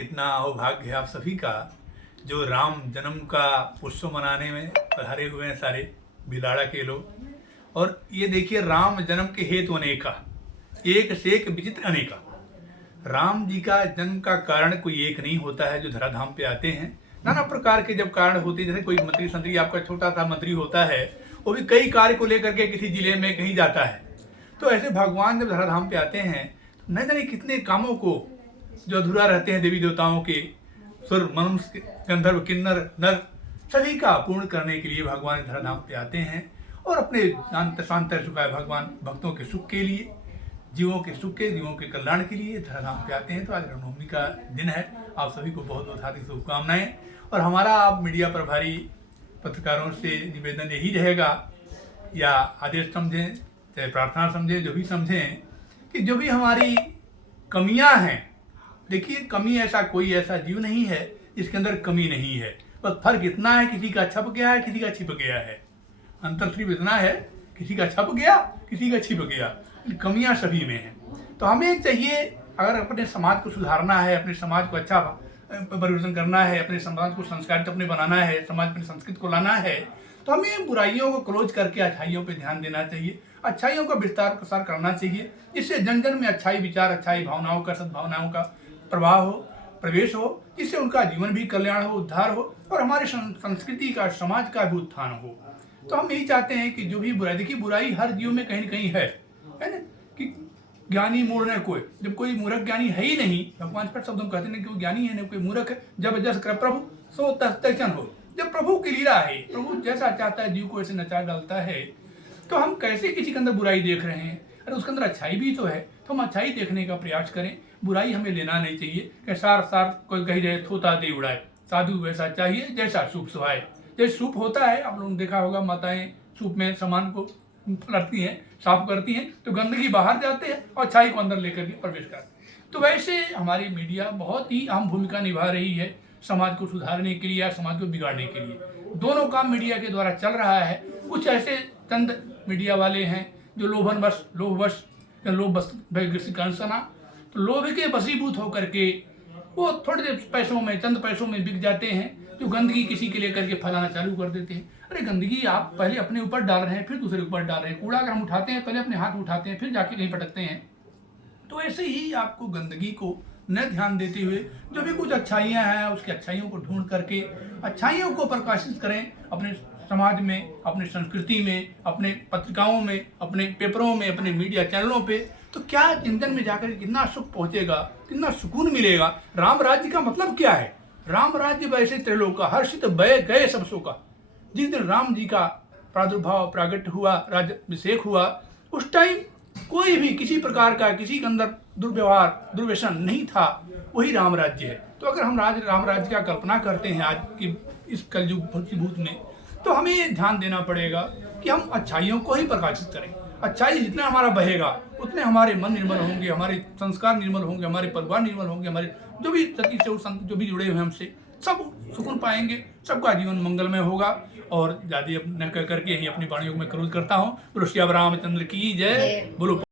कितना अहोभाग्य है आप सभी का जो राम जन्म का उत्सव मनाने में पधारे हुए हैं सारे बिलाड़ा के लोग। और ये देखिए, राम जन्म के हेतु अनेका, एक से एक विचित्र अनेका। राम जी का जन्म का कारण कोई एक नहीं होता है। जो धराधाम पे आते हैं नाना प्रकार के जब कारण होते हैं, जैसे कोई मंत्री संतरी, आपका छोटा सा मंत्री होता है, वो भी कई कार्य को लेकर के किसी जिले में कहीं जाता है। तो ऐसे भगवान जब धराधाम पे आते हैं तो न जाने कितने कामों को जो अधूरा रहते हैं देवी देवताओं के, सुर मनुष्य गंधर्व किन्नर नर सभी का पूर्ण करने के लिए भगवान धराधाम पे आते हैं और अपने शांत सुखा है भगवान भक्तों के सुख के लिए, जीवों के सुख के, जीवों के कल्याण के लिए धराधाम पे आते हैं। तो आज रामनवमी का दिन है। आप सभी को बहुत बहुत हार्दिक शुभकामनाएं। और हमारा आप मीडिया प्रभारी पत्रकारों से निवेदन यही रहेगा, या आदेश समझें चाहे प्रार्थना समझें, जो भी समझें, कि जो भी हमारी कमियां हैं, देखिए कमी ऐसा कोई ऐसा जीव नहीं है जिसके अंदर कमी नहीं है। बस फर्क इतना है, किसी का छप गया है, किसी का छिप गया है। अंतर सिर्फ इतना है, किसी का छप गया, किसी का छिप गया, कमियां सभी में हैं। तो हमें चाहिए, अगर अपने समाज को सुधारना है, अपने समाज को अच्छा परिवर्तन करना है, अपने समाज को संस्कारित अपने बनाना है, समाज अपनी संस्कृति को लाना है, तो हमें बुराइयों को क्लोज करके अच्छाइयों पे ध्यान देना चाहिए, अच्छाइयों का विस्तार प्रसार करना चाहिए, जिससे जन जन में अच्छाई विचार, अच्छाई भावनाओं का, सद्भावनाओं का प्रभाव हो, प्रवेश हो, जिससे उनका जीवन भी कल्याण हो, उद्धार हो और हमारे संस्कृति का, समाज का भी उत्थान हो। तो हम यही चाहते हैं कि जो भी बुराई, देखिए बुराई हर जीव में कहीं न कहीं है ना, कि ज्ञानी मूढ़ न कोई, जब कोई मूर्ख ज्ञानी है ही नहीं, भगवान पर शब्द हम कहते हैं कि वो ज्ञानी है न कोई मूर्ख है, जब जस कर प्रभु सो तैसन हो। जब प्रभु की लीला है, प्रभु जैसा चाहता है जीव को ऐसे नचा डालता है, तो हम कैसे किसी के अंदर बुराई देख रहे हैं? अरे उसके अंदर अच्छाई भी तो है, तो हम अच्छाई देखने का प्रयास करें। बुराई हमें लेना नहीं चाहिए कि सार सार कोई कही रहे थोता दे उड़ाए, साधु वैसा चाहिए जैसा सूप सुहाए। जैसे सूप होता है, आप लोगों ने देखा होगा, माताएं सूप में सामान को पलटती हैं, साफ करती हैं, तो गंदगी बाहर जाते हैं और अच्छाई को अंदर लेकर के प्रवेश करते हैं। तो वैसे हमारी मीडिया बहुत ही अहम भूमिका निभा रही है समाज को सुधारने के लिए या समाज को बिगाड़ने के लिए। दोनों काम मीडिया के द्वारा चल रहा है। कुछ ऐसे चंद मीडिया वाले हैं जो लोभवश या लोभना, तो लोभ के वशीभूत होकर के वो थोड़े देर पैसों में, चंद पैसों में बिक जाते हैं, जो गंदगी किसी के लिए करके फैलाना चालू कर देते हैं। अरे गंदगी आप पहले अपने ऊपर डाल रहे हैं, फिर दूसरे ऊपर डाल रहे हैं। कूड़ा अगर हम उठाते हैं, पहले अपने हाथ उठाते हैं, फिर जाके कहीं पटकते हैं। तो ऐसे ही आपको गंदगी को न ध्यान देते हुए जो भी कुछ अच्छाइयाँ हैं, उसकी अच्छाइयों को ढूंढ करके अच्छाइयों को प्रकाशित करें अपने समाज में, अपने संस्कृति में, अपने पत्रिकाओं में, अपने पेपरों में, अपने मीडिया चैनलों पे। तो क्या चिंतन में जाकर कितना सुख पहुंचेगा, कितना सुकून मिलेगा। राम राज्य का मतलब क्या है? राम राज्य वैसे त्रिलोका हर्षित भय गए सब शोका। जिस दिन राम जी का प्रादुर्भाव प्रागट हुआ, राज्याभिषेक हुआ, उस टाइम कोई भी किसी प्रकार का किसी के अंदर दुर्व्यवहार, दुर्व्यसन नहीं था। वही राम राज्य है। तो अगर हम राम राज्य का कल्पना करते हैं आज की इस कलयुग भूत में, तो हमें ये ध्यान देना पड़ेगा कि हम अच्छाइयों को ही प्रकाशित करें। अच्छाई जितना हमारा बहेगा उतने हमारे मन निर्मल होंगे, हमारे संस्कार निर्मल होंगे, हमारे परिवार निर्मल होंगे, हमारे जो भी सती से संत जो भी जुड़े हुए हमसे, सब सुकून पाएंगे, सबका जीवन मंगलमय होगा। और ज़्यादा न करके ही अपनी वाणियों को मैं क्रोध करता हूँ। बोलो श्री रामचंद्र की जय। बोलो।